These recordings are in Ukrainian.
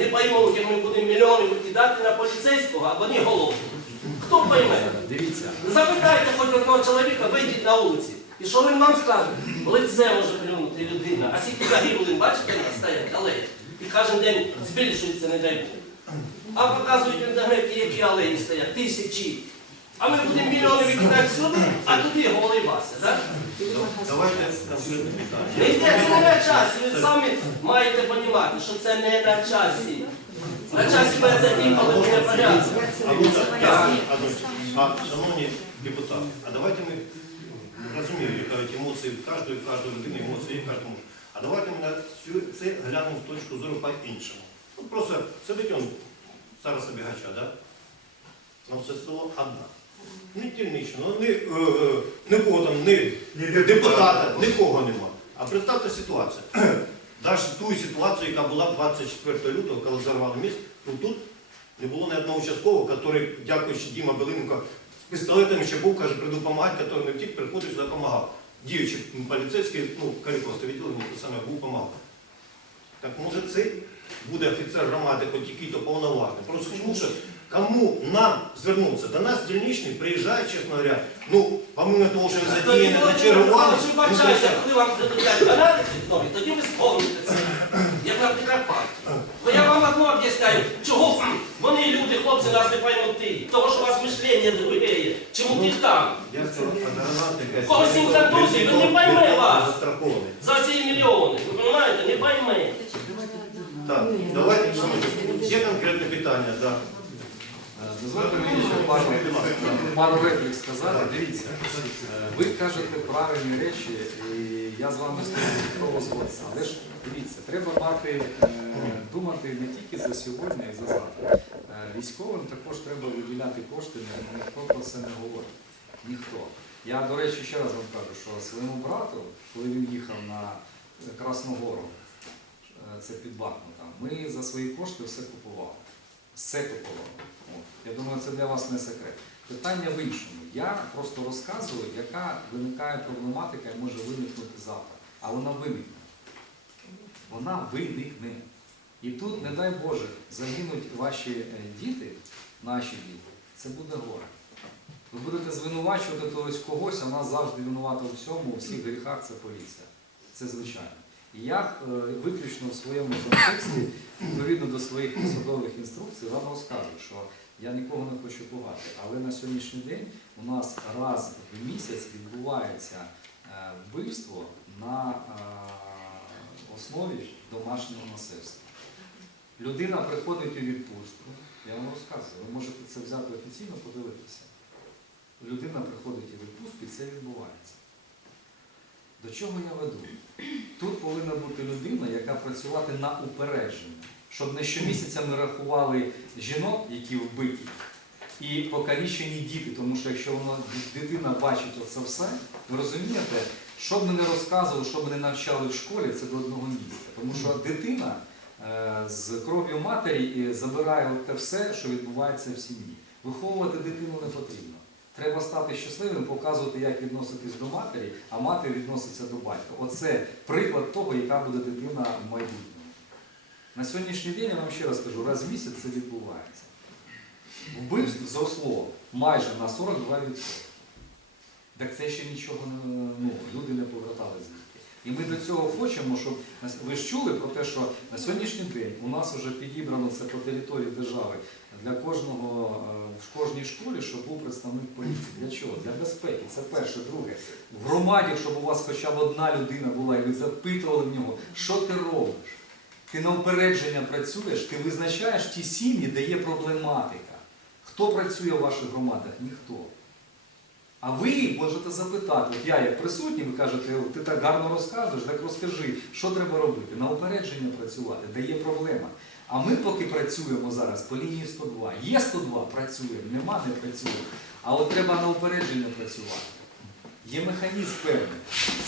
не поймуть, як ми будемо мільйони викидати на поліцейського, а вони голодні. Хто пойме? Дивіться, Запитайте хоч одного чоловіка, вийдіть на вулиці. І що він вам скаже? Лице може плюнути людина. А скільки загиблих, бачите, нас стоять алеї. І кожен день збільшується, не дай Бог. А показують в інтернеті, які алеї стоять, тисячі. А ми будемо мільйони викидати сюди, а туди голий Вася, так? Давайте конкретне питання. Не йде, це не на часі. Ви самі маєте розуміти, що це не на часі. На часі тоді, коли буде порядок. А ну так, а ну, шановні депутати, а давайте ми розуміємо, яка емоції в кожної, в кожної людини емоції в кожному. А давайте ми на цю, це глянемо з точки зору по-іншому. Ну, просто сидить он, зараз обігача, да? На все село одна. Не дільнично, ну, не, е, е, нікого там, не депутата, нікого нема. А представте ситуацію. Навіть ту ситуацію, яка була 24 лютого, коли взорвали міст, то тут не було ні одного участкового, який, дякуючи Діма Белинко, з пістолетами ще був, каже, прийду допомагати, який не втік, приходить сюди допомагав. Діючий поліцейський, ну, Каліковське відділення, саме був допомагав. Так може цей буде офіцер громади, хоч який-то повноважний. Просто чому що кому нам звернутися? До нас дільничний приїжджає, чесно говоря, ну, помимо того, що він задіяний на він бачите, приїжджає. коли вам дадуть канали нові, тоді ви сповните це. Як на Прикарпатті. Бо я вам одно об'ясняю, чого вони люди, хлопці, нас не поймуть. Того, що у вас мишлення друге є. Чому ти там? Я скажу, якась. Когось він контузії, він не пойме вас. За ці мільйони. Ви розумієте, не пойме. Так, давайте, є конкретне питання, так. Дозвольте мені ще пару, пару реплік сказати. Дивіться, е, ви кажете правильні речі, і я з вами стовідсотково згоден. Але ж дивіться, треба мати, е, думати не тільки за сьогодні, а й за завтра. Е, Військовим також треба виділяти кошти, ніхто про це не говорить. Ніхто. Я, до речі, ще раз вам кажу, що своєму брату, коли він їхав на Красногору, це під Бахмутом, ми за свої кошти все купували. Купували. Я думаю, це для вас не секрет. Питання в іншому. Я просто розказую, яка виникає проблематика і може виникнути завтра. А вона виникне. Вона виникне. І тут, не дай Боже, загинуть ваші е, діти, наші діти, це буде горе. Ви будете звинувачувати когось а нас завжди винувата у всьому, у всіх гріхах це поліція. Це звичайно. Я е, виключно в своєму контексті, відповідно до своїх посадових інструкцій, вам розкажу, що я нікого не хочу пугати. Але на сьогоднішній день у нас раз в місяць відбувається е, вбивство на е, основі домашнього насильства. Людина приходить у відпустку, я вам розказую, ви можете це взяти офіційно, подивитися. Людина приходить у відпустку. До чого я веду? Тут повинна бути людина, яка працювати на упередження, щоб не щомісяця ми рахували жінок, які вбиті, і покалічені діти, тому що якщо вона дитина бачить оце все, ви розумієте, що б ми не розказували, що б не навчали в школі, це до одного місця. Тому що дитина е, з кров'ю матері забирає те все, що відбувається в сім'ї. Виховувати дитину не потрібно. Треба стати щасливим, показувати, як відноситись до матері, а мати відноситься до батька. Оце приклад того, яка буде дитина в майбутньому. На сьогоднішній день я вам ще раз кажу, раз в місяць це відбувається. Вбивств за слово майже на 42%. Так це ще нічого ну, люди не повертали звідки. І ми до цього хочемо, щоб ви ж чули про те, що на сьогоднішній день у нас вже підібрано це по території держави для кожного е, в кожній школі, щоб був представник поліції. Для чого? Для безпеки. Це перше. Друге, в громаді, щоб у вас хоча б одна людина була, і ви запитували в нього, що ти робиш? Ти на упередження працюєш, ти визначаєш ті сім'ї, де є проблематика. Хто працює в ваших громадах? Ніхто. А ви можете запитати, от я як присутній, ви кажете, ти так гарно розказуєш, так розкажи, що треба робити? На упередження працювати, де є проблема. А ми поки працюємо зараз по лінії 102. Є 102, працюємо, нема, не працюємо. А от треба на упередження працювати. Є механізм певний.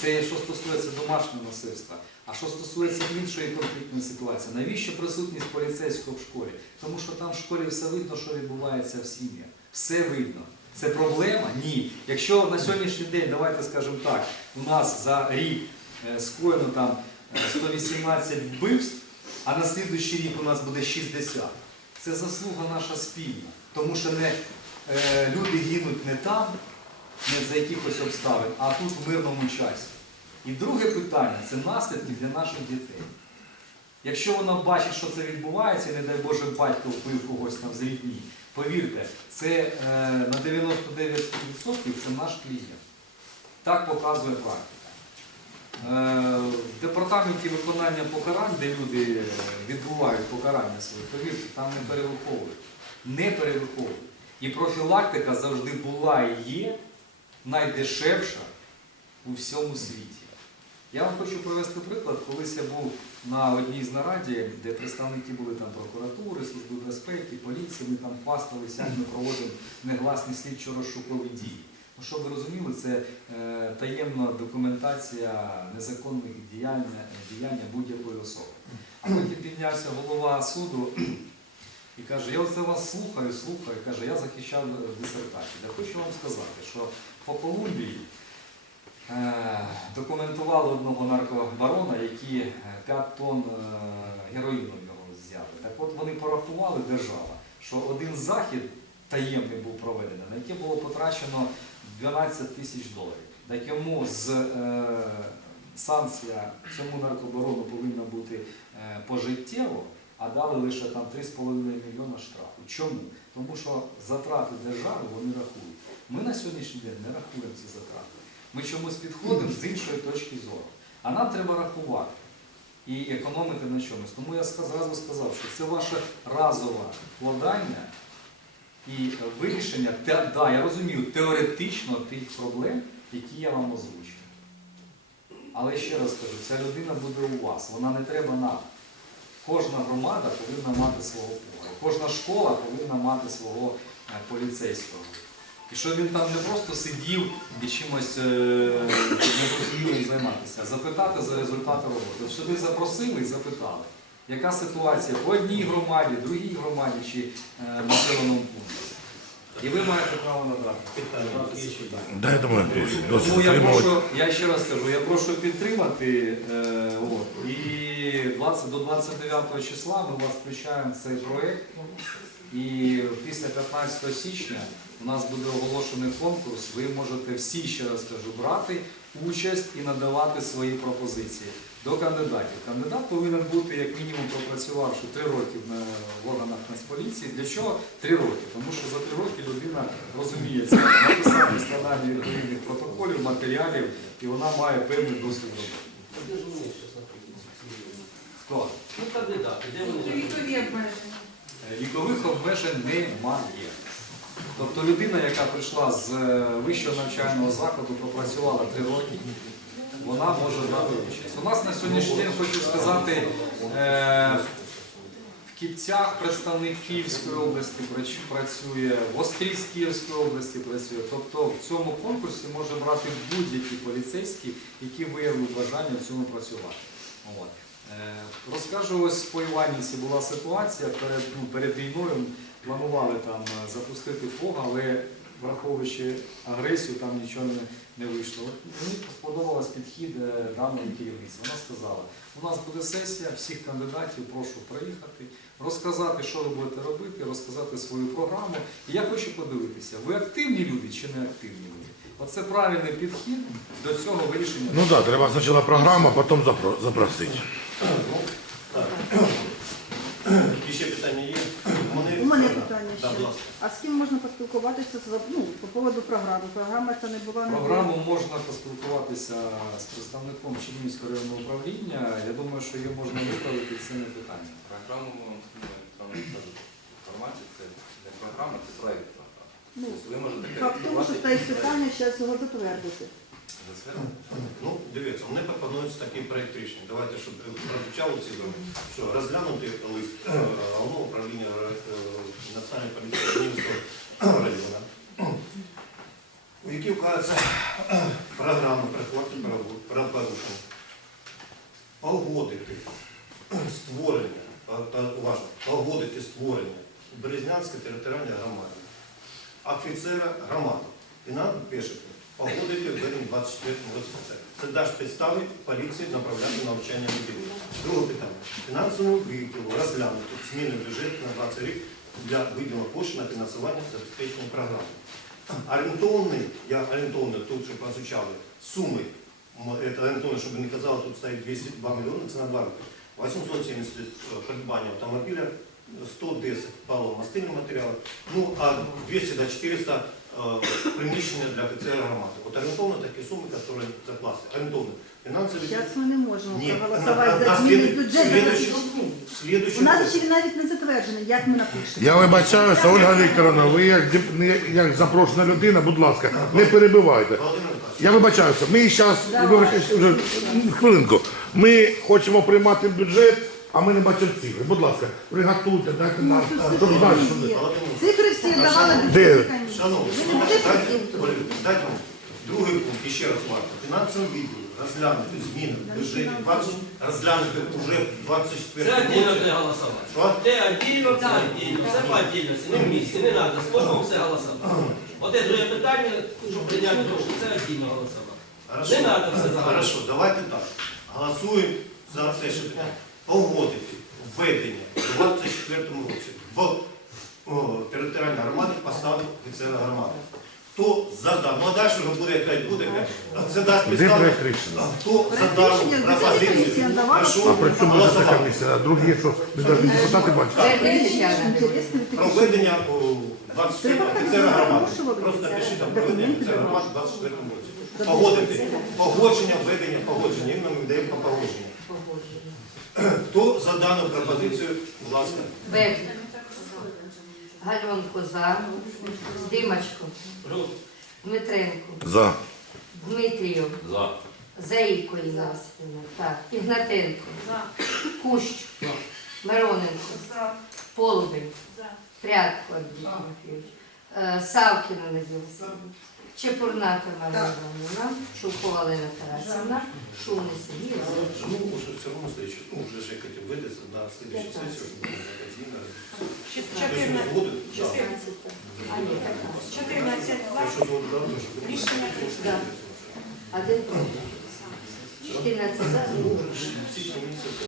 Це що стосується домашнього насильства. А що стосується іншої конфліктної ситуації, навіщо присутність поліцейського в школі? Тому що там в школі все видно, що відбувається в сім'ях. Все видно. Це проблема? Ні. Якщо на сьогоднішній день, давайте скажемо так, у нас за рік е, скоєно там е, 118 вбивств, а на слідуючий рік у нас буде 60. Це заслуга наша спільна. Тому що не, е, люди гинуть не там, не за якихось обставин, а тут в мирному часі. І друге питання це наслідки для наших дітей. Якщо вона бачить, що це відбувається, і не дай Боже, батько вбив когось там з рідні, повірте, це е, на 99% це наш клієнт. Так показує практика. Е, в департаменті виконання покарань, де люди відбувають покарання своє, повірте, там не перевиховують. Не перевиховують. І профілактика завжди була і є найдешевша у всьому світі. Я вам хочу привести приклад, колись я був на одній з нараді, де представники були там прокуратури, Служби безпеки, поліції, ми там хвасталися, як ми проводимо негласні слідчо-розшукові дії. Ну, щоб ви розуміли, це е, таємна документація незаконних діянь, діяння будь-якої особи. А потім піднявся голова суду і каже, я оце вас слухаю, слухаю, каже, я захищав е, дисертацію. Я хочу вам сказати, що по Колумбії е, документували одного наркобарона, які 5 тонн е, героїну в нього взяли. Так от вони порахували держава, що один захід таємний був проведений, на яке було потрачено 12 тисяч доларів. Так йому з е, санкція цьому наркобарону повинна бути е, пожиттєво, а дали лише там 3,5 мільйона штрафу. Чому? Тому що затрати держави вони рахують. Ми на сьогоднішній день не рахуємо ці затрати. Ми чомусь підходимо з іншої точки зору. А нам треба рахувати і економити на чомусь. Тому я зразу сказав, що це ваше разове вкладання і е, вирішення, те, да, я розумію, теоретично тих проблем, які я вам озвучив. Але ще раз кажу, ця людина буде у вас, вона не треба нам. Кожна громада повинна мати свого повара, кожна школа повинна мати свого е, поліцейського. І щоб він там не просто сидів і чимось е, незрозумілим займатися, а запитати за результати роботи. От Сюди запросили і запитали, яка ситуація по одній громаді, другій громаді чи е, населеному пункті. І ви маєте право надати. Да, я думаю, досить, Тому я прошу, я ще раз кажу, я прошу підтримати. Е, от, і 20, до 29 числа ми вас включаємо в цей проєкт. І після 15 січня у нас буде оголошений конкурс. Ви можете всі, ще раз кажу, брати участь і надавати свої пропозиції до кандидатів. Кандидат повинен бути як мінімум пропрацювавши 3 роки в органах Нацполіції. Для чого 3 роки? Тому що за 3 роки людина розуміє це, написати складання відповідних протоколів, матеріалів, і вона має певний досвід роботи. Де ж вони? Хто? Ну, кандидати, де вони? Вікові обмеження. Е, Вікових обмежень немає. Тобто людина, яка прийшла з е, вищого навчального закладу, пропрацювала три роки, вона може брати участь. У нас на сьогоднішній день, хочу сказати, е, в Кіпцях представник Київської області працює, в Острі Київської області працює. Тобто в цьому конкурсі може брати будь-які поліцейські, які виявили бажання в цьому працювати. Е, Розкажу, ось по Іванівці була ситуація перед, ну, перед війною. Планували там е, запустити фог, але враховуючи агресію, там нічого не, не вийшло. От Мені сподобалось підхід е, даної керівниці. Вона сказала, у нас буде сесія, всіх кандидатів прошу приїхати, розказати, що ви будете робити, розказати свою програму. І я хочу подивитися, ви активні люди чи не активні люди? Оце правильний підхід до цього вирішення. Ну так, да, треба спочатку програма, потім запро- запросити. І ще питання є? Вони- Питання Да, будь ще. ласка. А з ким можна поспілкуватися з- ну, по поводу програми? Програма ця не була не Програму можна поспілкуватися з представником Чернігівського районного управління. Я думаю, що її можна виправити, це не питання. Програму ми вам скажемо інформацію, це не програма, це проєкт програми. Ну, Тобто ви можете Факт в тому, що стоїть питання зараз його затвердити. затвердити. Ну, дивіться, вони пропонують такий проєкт рішення. Давайте, щоб прозвучало всі зони. Що розглянути лист е, головного управління е, Національної поліції району, у якій вказується програма профілактики правопорушень, погодити створення, уважно, погодити створення Березнянської територіальної громади, офіцера громади. І нам пишете, погодити в березні 24 році. Це, це дасть підстави поліції направляти навчання людей. Друге питання. Фінансовому відділу розглянути зміни в бюджет на 20 рік для виділу коштів на фінансування забезпечення програми. Орієнтовний, я орієнтовний тут, щоб прозвучали, суми, м, це орієнтовно, щоб не казали, тут стоїть 202 мільйони, це на два роки. 870 е, придбання автомобіля, 110 паливо-мастильні матеріали, ну а 200 до 400 е, приміщення для офіцера громади. От орієнтовно такі суми, які закласти. Орієнтовно. Фінансові... Зараз ми не можемо Ні, проголосувати на- за на зміни бюджету. У нас ще навіть не затверджено, як ми напишемо. Я вибачаюся, Ольга Вікторовна, ви як, деп- як запрошена людина, будь ласка, не перебивайте. Володимир Михайлович, Я вибачаюся, ми зараз, хвилинку, ми хочемо приймати бюджет, а ми не бачимо цифри. Будь ласка, приготуйте, дайте нам, щоб знати, що ми. Цифри давали бюджетні комісії. Не будете дайте, мені. Другий пункт, ще раз варто. Фінансовий відділ розглянути зміни в бюджеті 20, розглянути вже в 24 Це отдельно році. голосувати. Що? Те отдельно, це отдельно, це по отдельності, не в місті, не треба, з кожного все голосувати. Оте друге питання, щоб прийняти гроші, це отдельно голосувати. Хорошо. Не надо все загально. Хорошо, давайте так. Голосуємо за це ще питання. Погодити введення в 24 році в о, офіцера громади. Хто задав? Ну а далі вже буде якась буде. А Це дасть підставу. проект рішення? А Хто задав рішення бюджетна комісія пропозицію? А при чому буде ця голосувати. комісія? А другі, що не навіть депутати бачать. Інтересно, Про о, 24 Треба офіцера так громади. Просто напишіть там про введення Документи офіцера громади в 24 році. Погодити. Погодження, введення, погодження. Іменно ми даємо по погодженню. Хто за дану пропозицію, будь ласка. Бек. Гальонко за. Димочко. Ру- Дмитренко. За. Дмитрієв. За. Заїко Інна Василівна. Так. Ігнатенко. Кущ. Мироненко. Полубень. Прядко Андрій Тимофійович. Е, Савкіна Надія Васильівна. Чепурна Тамара Івановна. Чулкова Олена Тарасівна. Шумний Сергій Васильович. Ну, уже все одно слідчі, ну, вже ж як введеться на слідчу сесію, щоб була така зміна. Тобто, згоди, да. 14. А, ні, 15. 14 Якщо згоду дали, то щоб- Рішення Да. Один проти. 14 за. Всі